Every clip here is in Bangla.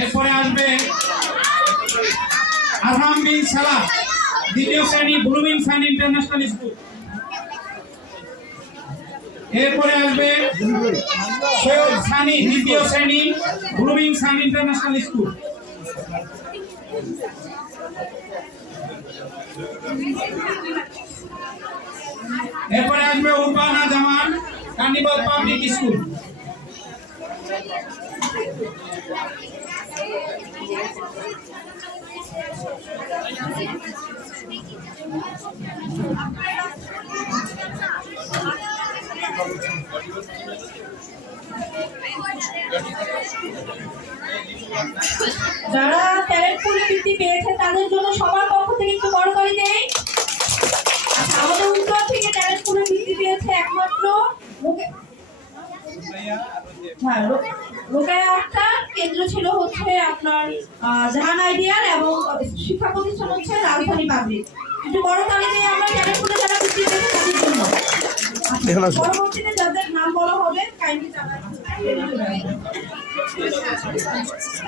এরপরে আসবে আরহাম বিন সালাহ, দ্বিতীয় শ্রেণি ব্লুমিং সান ইন্টারন্যাশনাল স্কুল। এরপরে আসবে সৈয়দ সানি, দ্বিতীয় শ্রেণি ব্লুমিং সান ইন্টারন্যাশনাল স্কুল। এরপরে আসবে Urbana Zaman carnival public school যারা ট্যালেন্ট পুলে বৃত্তি পেয়েছে তাদের জন্য সবার পক্ষ থেকে একটু বড় করে দেই। আচ্ছা আমাদের উত্তর থেকে ট্যালেন্ট পুলে বৃত্তি পেয়েছে একমাত্র হ্যাঁ আক্তার কেন্দ্র ছিল হচ্ছে আপনার জাহান আইডিয়ার এবং শিক্ষা প্রতিষ্ঠান হচ্ছে রাজধানী পাবলিক একটু বড় তালে দিয়ে আমরা ট্যালেন্ট পুলে যারা বৃত্তি পেয়েছে তাদের জন্য। আচ্ছা, পরবর্তীতে যাদের নাম বলা হবে কাইন্ডলি জানাবেন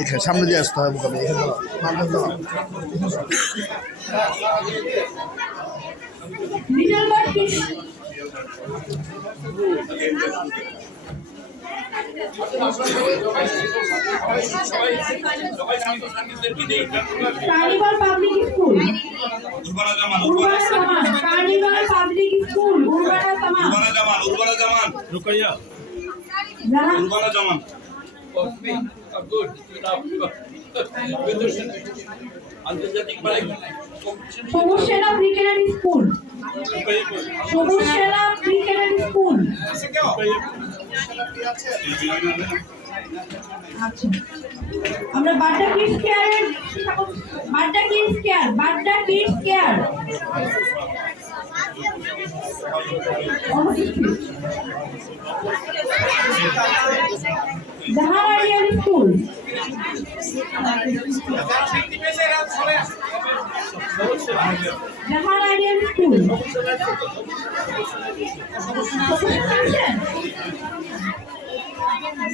এখানে সামনে দিয়ে আসতে হবে মোকাবিলা এখানে carnival public school. Urbana Zaman Urbana Zaman carnival public school উর্বানা সামান উর্বরা জামান। উর্বরা জামান যারা উর্বরা জামান আন্তর্জাতিক মানে সবুজ সেনা ব্রিগেডের স্কুল। সবুজ সেনা ব্রিগেডের স্কুল। আচ্ছা। আমরা বাড্ডা কিডস কেয়ারের Badda kids care, Badda kids care. Jahan আরিয়ার স্কুল ধারাড়িয়ান স্কুল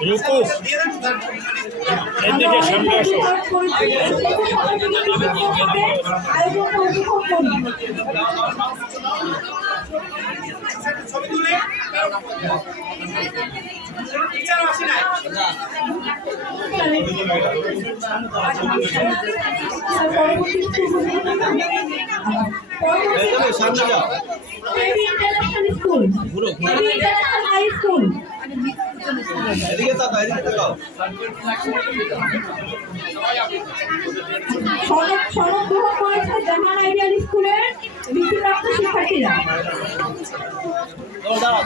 রুকু রুকু এদিকে সামনে আসো। আয়োজনটা উপভোগ ছবি তুলে টিচার আসে না পরবর্তী কেবি স্কুল হাই স্কুল সনদ সনদ গ্রহণ করেছে জাহান আইডিয়াল স্কুলের বৃত্তিপ্রাপ্ত শিক্ষার্থীরা। জাহান।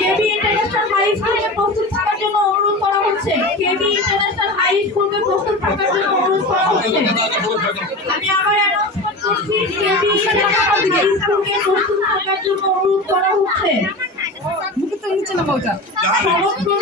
কেবি ইন্টারন্যাশনাল হাই স্কুলকে প্রস্তুত থাকার জন্য অনুরোধ করা হচ্ছে। কেবি ইন্টারন্যাশনাল হাই স্কুলকে প্রস্তুত থাকার জন্য অনুরোধ করা হচ্ছে। আমি আবার অ্যানাউন্সমেন্ট করছি কেবি ইন্টারন্যাশনাল হাই স্কুলকে প্রস্তুত থাকার জন্য অনুরোধ করা হচ্ছে। জাহান সনদ প্রদান সনদ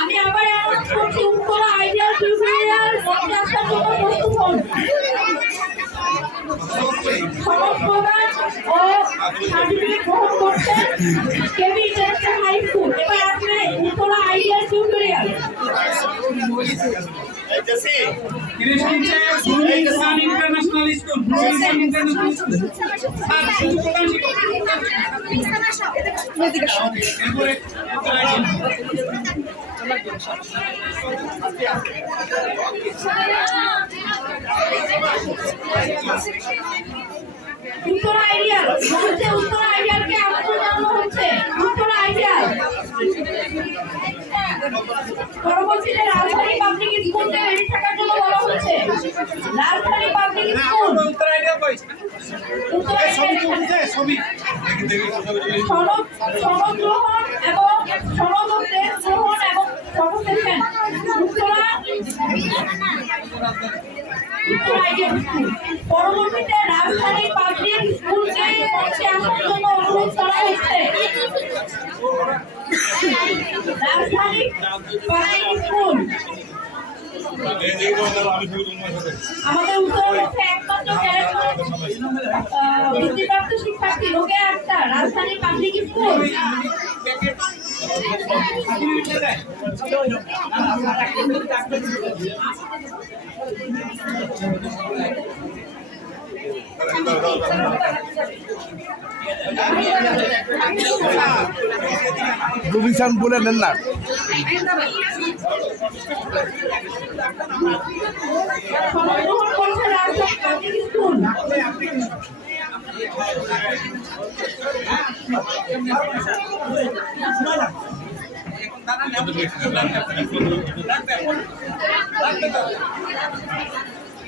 আমি আবার করছি উত্তরা আইডিয়াল টিউটোরিয়াল আসার জন্য প্রস্তুত হন সমাজ প্রদান ও সার্টিফিকেট গ্রহণ করছেন কেবি ইন্টারন্যাশনাল হাই এবার আসবে Uttara ideal tutorial sun international school Uttara ideal হচ্ছে উত্তরা আইডিয়ালকে আমন্ত্রণ জানানো হচ্ছে উত্তরা আইডিয়াল পরবর্তীতে রাজধানী পাবলিক স্কুলকে দেখি কথা বলি সনদ সনদ গ্রহণ এবং সনদ গ্রহণ এবং ফটো সেশন। উত্তরা স্কুল পরবর্তীতে রাজধানী পাবলিক স্কুলকে মঞ্চে আসার জন্য অনুরোধ করা হচ্ছে। রাজধানী পাবলিক স্কুল। আমাদের উত্তর হচ্ছে একমাত্র বৃত্তিপ্রাপ্ত শিক্ষার্থী রোগে আক্তার রাজধানী পাবলিক স্কুল। রবিশান বলে নেন না। সংগ্রহণ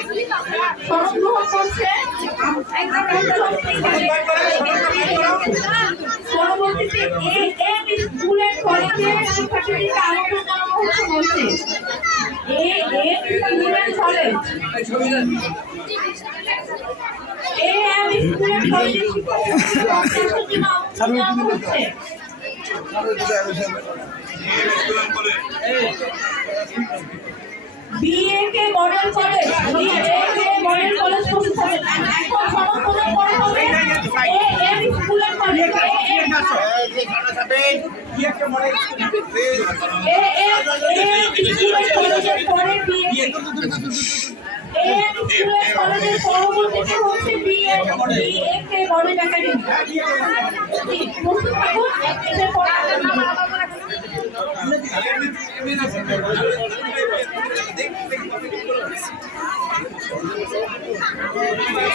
জন্য সংগ্রহ করছে পরবর্তীতে এ এম স্কুলের কলেজে শিক্ষার্থীদেরকে আমন্ত্রণ জানানো বলছে। এ এম স্কুলের কলেজ। এ এম স্কুলের কলেজে শিক্ষার্থীদেরকে আমন্ত্রণ জানানো হচ্ছে বলে BA K model college BA K model college হবে এখন সমাধান করা হবে এ এম স্কুলের এ এম এ এম স্কুলের কলেজের পরে বিএ এ এম স্কুলের কলেজের পরবর্তীতে হচ্ছে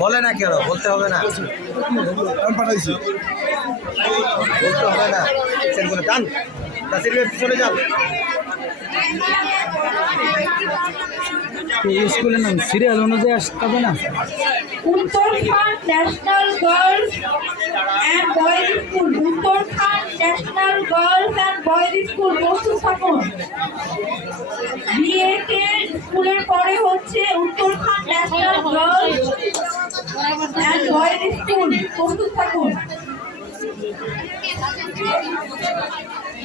বলে না কেন? বলতে হবে না। পাঠাইছি। বলতে হবে না। সেন্ড করে ভাই পিছনে যান স্কুলের নাম সিরিয়াল অনুযায়ী আসতে হবে না। Uttarkhan national girls and boys school. Uttarkhan national girls and boys school প্রস্তুত থাকুন বিএকে স্কুলের পরে হচ্ছে Uttarkhan national girls and boys school প্রস্তুত থাকুন